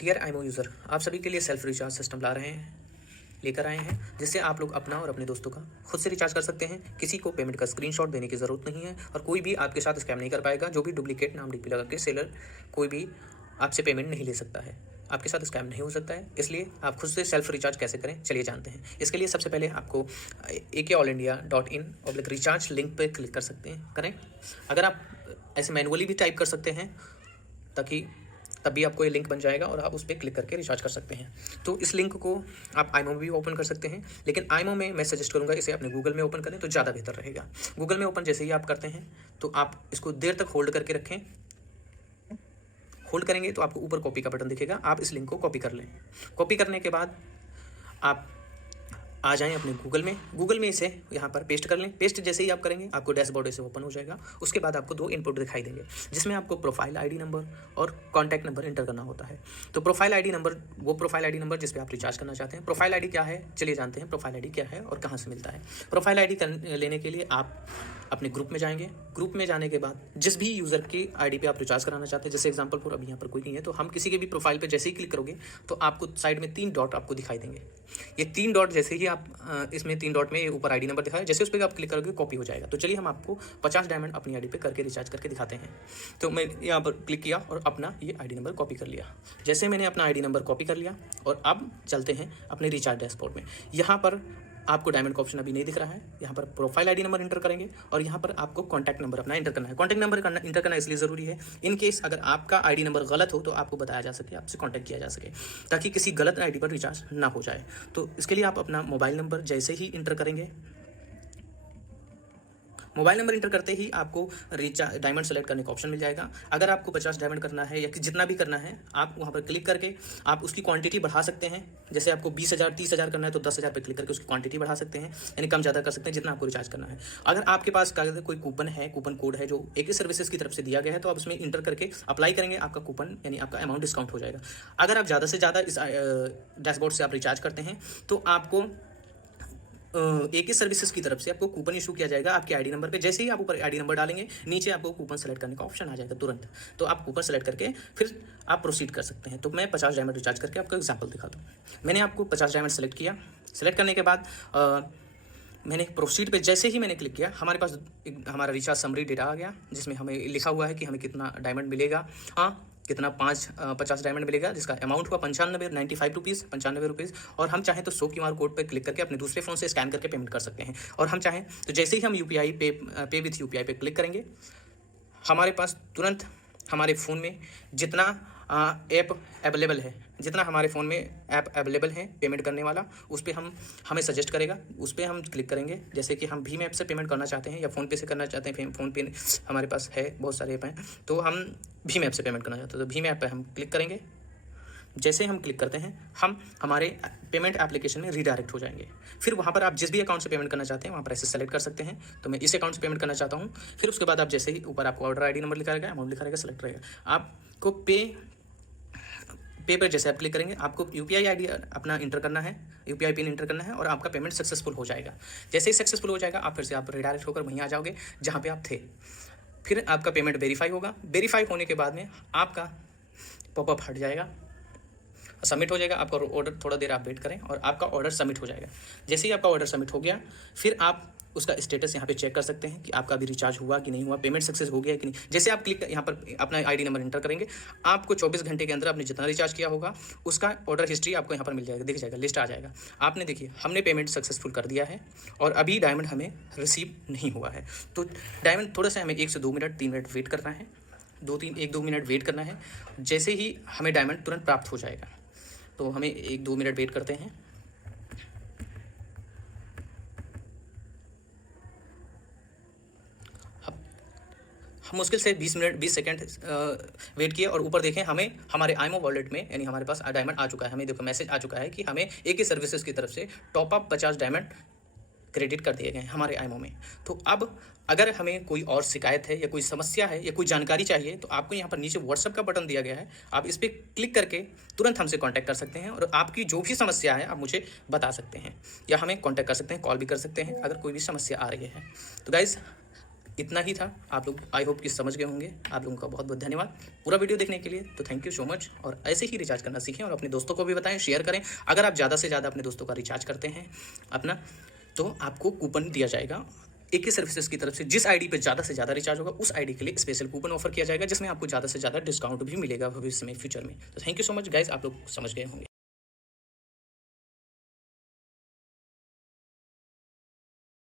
Dear IMO user, आप सभी के लिए सेल्फ रिचार्ज सिस्टम लेकर आए हैं, जिससे आप लोग अपना और अपने दोस्तों का खुद से रिचार्ज कर सकते हैं। किसी को पेमेंट का स्क्रीनशॉट देने की ज़रूरत नहीं है और कोई भी आपके साथ स्कैम नहीं कर पाएगा। जो भी डुप्लीकेट नाम डीपी लगा के सेलर कोई भी आपसे पेमेंट नहीं ले सकता है, आपके साथ स्कैम नहीं हो सकता है। इसलिए आप खुद से सेल्फ रिचार्ज कैसे करें, चलिए जानते हैं। इसके लिए सबसे पहले आपको AKallindia.in/रिचार्ज लिंक पर क्लिक कर सकते हैं, करें। अगर आप ऐसे मैनुअली भी टाइप कर सकते हैं ताकि तब भी आपको ये लिंक बन जाएगा और आप उस पर क्लिक करके रिचार्ज कर सकते हैं। तो इस लिंक को आप आईमो में भी ओपन कर सकते हैं, लेकिन आईमो में मैं सजेस्ट करूंगा इसे अपने गूगल में ओपन करें तो ज़्यादा बेहतर रहेगा। गूगल में ओपन जैसे ही आप करते हैं तो आप इसको देर तक होल्ड करके रखें। होल्ड करेंगे तो आपको ऊपर कॉपी का बटन दिखेगा, आप इस लिंक को कॉपी कर लें। कॉपी करने के बाद आप आ जाएं अपने गूगल में इसे यहाँ पर पेस्ट कर लें। पेस्ट जैसे ही आप करेंगे आपको डैशबोर्ड ऐसे ओपन हो जाएगा। उसके बाद आपको 2 इनपुट दिखाई देंगे, जिसमें आपको प्रोफाइल आईडी नंबर और कॉन्टैक्ट नंबर इंटर करना होता है। तो प्रोफाइल आईडी नंबर, वो प्रोफाइल आईडी नंबर जिस पे आप रिचार्ज करना चाहते हैं। प्रोफाइल आईडी क्या है, चलिए जानते हैं प्रोफाइल आईडी क्या है और कहाँ से मिलता है। प्रोफाइल आईडी लेने के लिए आप अपने ग्रुप में जाएंगे। ग्रुप में जाने के बाद जिस भी यूज़र की आईडी पे आप रिचार्ज कराना चाहते हैं, जैसे एग्जांपल फॉर अभी यहाँ पर कोई नहीं है, तो हम किसी के भी प्रोफाइल पे जैसे ही क्लिक करोगे तो आपको साइड में 3 डॉट आपको दिखाई देंगे। ये 3 डॉट जैसे ही आप इसमें 3 डॉट में ऊपर आईडी नंबर दिखाया, जैसे उस पर आप क्लिक करोगे कॉपी हो जाएगा। तो चलिए हम आपको 50 डायमंड अपनी आईडी पे करके रिचार्ज करके दिखाते हैं। तो मैं यहाँ पर क्लिक किया और अपना ये आईडी नंबर कॉपी कर लिया। जैसे मैंने अपना आईडी नंबर कॉपी कर लिया और अब चलते हैं अपने रिचार्ज डैशबोर्ड में। यहाँ पर आपको डायमंड का ऑप्शन अभी नहीं दिख रहा है। यहाँ पर प्रोफाइल आईडी नंबर इंटर करेंगे और यहाँ पर आपको कॉन्टैक्ट नंबर अपना इंटर करना है। कॉन्टैक्ट नंबर इंटर करना इसलिए ज़रूरी है, इन केस अगर आपका आईडी नंबर गलत हो तो आपको बताया जा सके, आपसे कॉन्टैक्ट किया जा सके, ताकि किसी गलत आईडी पर रिचार्ज ना हो जाए। तो इसके लिए आप अपना मोबाइल नंबर जैसे ही इंटर करेंगे, मोबाइल नंबर इंटर करते ही आपको रिचार्ज डायमंड सेलेक्ट करने का ऑप्शन मिल जाएगा। अगर आपको 50 डायमंड करना है या जितना भी करना है, आप वहाँ पर क्लिक करके आप उसकी क्वांटिटी बढ़ा सकते हैं। जैसे आपको 20,000 30,000 करना है तो 10,000 पे क्लिक करके उसकी क्वांटिटी बढ़ा सकते हैं, यानी कम ज़्यादा कर सकते हैं जितना आपको रिचार्ज करना है। अगर आपके पास कोई कूपन है, कूपन कोड है जो AK सर्विसेज की तरफ से दिया गया है, तो आप उसमें इंटर करके अप्लाई करेंगे, आपका कूपन यानी आपका अमाउंट डिस्काउंट हो जाएगा। अगर आप ज़्यादा से ज़्यादा इस डैशबोर्ड से आप रिचार्ज करते हैं तो आपको AK सर्विसेज की तरफ से आपको कूपन इशू किया जाएगा आपके आईडी नंबर पे। जैसे ही आप ऊपर आईडी नंबर डालेंगे, नीचे आपको कूपन सेलेक्ट करने का ऑप्शन आ जाएगा तुरंत। तो आप कूपन सेलेक्ट करके फिर आप प्रोसीड कर सकते हैं। तो मैं 50 डायमंड रिचार्ज करके आपको एग्जांपल दिखाता हूँ। मैंने आपको 50 डायमंड सेलेक्ट किया। सेलेक्ट करने के बाद मैंने प्रोसीड पे जैसे ही मैंने क्लिक किया, हमारे पास हमारा रिचार्ज समरी डेटा आ गया, जिसमें हमें लिखा हुआ है कि हमें कितना डायमंड मिलेगा। कितना 50 डायमंड मिलेगा, जिसका अमाउंट हुआ 95 रुपीज़, 95 रुपीज़। और हम चाहें तो 100 QR कोड पर क्लिक करके अपने दूसरे फ़ोन से स्कैन करके पेमेंट कर सकते हैं। और हम चाहें तो जैसे ही हम UPI पे विथ UPI पे क्लिक करेंगे, हमारे पास तुरंत हमारे फ़ोन में जितना ऐप अवेलेबल है, जितना हमारे फ़ोन में ऐप अवेलेबल है पेमेंट करने वाला, उस पर हमें सजेस्ट करेगा, उस पर हम क्लिक करेंगे। जैसे कि हम भीम ऐप से पेमेंट करना चाहते हैं या फ़ोन पे से करना चाहते हैं, फ़ोन पे हमारे पास है, बहुत सारे ऐप हैं, तो हम भीम ऐप से पेमेंट करना चाहते हैं तो भीम ऐप पर हम क्लिक करेंगे। जैसे हम क्लिक करते हैं, हम हमारे पेमेंट एप्लीकेशन में रीडायरेक्ट हो जाएंगे। फिर वहाँ पर आप जिस भी अकाउंट से पेमेंट करना चाहते हैं वहाँ पर ऐसे सेलेक्ट कर सकते हैं। तो मैं इस अकाउंट से पेमेंट करना चाहता हूँ। फिर उसके बाद आप जैसे ही ऊपर आपको ऑर्डर आईडी नंबर लिखा रहेगा, अमाउंट लिखा रहेगा, सेलेक्ट रहेगा। आपको पे पर जैसे आप क्लिक करेंगे, आपको UPI आईडी अपना इंटर करना है, UPI पिन इंटर करना है और आपका पेमेंट सक्सेसफुल हो जाएगा। जैसे ही सक्सेसफुल हो जाएगा, आप फिर से आप रिडायरेक्ट होकर वहीं आ जाओगे जहाँ पे आप थे। फिर आपका पेमेंट वेरीफाई होगा। वेरीफाई होने के बाद में आपका पॉपअप हट जाएगा, सबमिट हो जाएगा। आपका ऑर्डर, थोड़ा देर आप वेट करें और आपका ऑर्डर सबमिट हो जाएगा। जैसे ही आपका ऑर्डर सबमिट हो गया, फिर आप उसका स्टेटस यहाँ पे चेक कर सकते हैं कि आपका अभी रिचार्ज हुआ कि नहीं हुआ, पेमेंट सक्सेस हो गया कि नहीं। जैसे आप क्लिक यहाँ पर अपना आईडी नंबर इंटर करेंगे, आपको 24 घंटे के अंदर आपने जितना रिचार्ज किया होगा उसका ऑर्डर हिस्ट्री आपको यहाँ पर मिल जाएगा, दिख जाएगा, लिस्ट आ जाएगा। आपने देखिए हमने पेमेंट सक्सेसफुल कर दिया है और अभी डायमंड हमें रिसीव नहीं हुआ है। तो डायमंड थोड़ा सा हमें 1 से 2 मिनट 3 मिनट वेट करना है, 1-2 मिनट वेट करना है। जैसे ही हमें डायमंड तुरंत प्राप्त हो जाएगा, तो हमें 1-2 मिनट वेट करते हैं। हम मुश्किल से 20 सेकंड वेट किए और ऊपर देखें, हमें हमारे आईमो वॉलेट में यानी हमारे पास डायमंड आ चुका है। हमें देखो मैसेज आ चुका है कि हमें AK सर्विसेज की तरफ से टॉप अप 50 डायमंड क्रेडिट कर दिए गए हैं हमारे आईमो में। तो अब अगर हमें कोई और शिकायत है या कोई समस्या है या कोई जानकारी चाहिए, तो आपको यहाँ पर नीचे व्हाट्सएप का बटन दिया गया है, आप इस पर क्लिक करके तुरंत हमसे कांटेक्ट कर सकते हैं और आपकी जो भी समस्या है आप मुझे बता सकते हैं या हमें कांटेक्ट कर सकते हैं, कॉल भी कर सकते हैं अगर कोई भी समस्या आ रही है। तो गाइज़, इतना ही था। आप लोग आई होप कि समझ गए होंगे। आप लोगों का बहुत बहुत धन्यवाद पूरा वीडियो देखने के लिए। तो थैंक यू सो मच, और ऐसे ही रिचार्ज करना सीखें और अपने दोस्तों को भी बताएं, शेयर करें। अगर आप ज़्यादा से ज़्यादा अपने दोस्तों का रिचार्ज करते हैं अपना, तो आपको कूपन दिया जाएगा AK सर्विसेज की तरफ से। जिस आईडी पे ज़्यादा से ज़्यादा रिचार्ज होगा उस आईडी के लिए स्पेशल कूपन ऑफर किया जाएगा, जिसमें आपको ज़्यादा से ज़्यादा डिस्काउंट भी मिलेगा भविष्य में, फ्यूचर में। तो thank you so much guys, आप लोग समझ गए होंगे।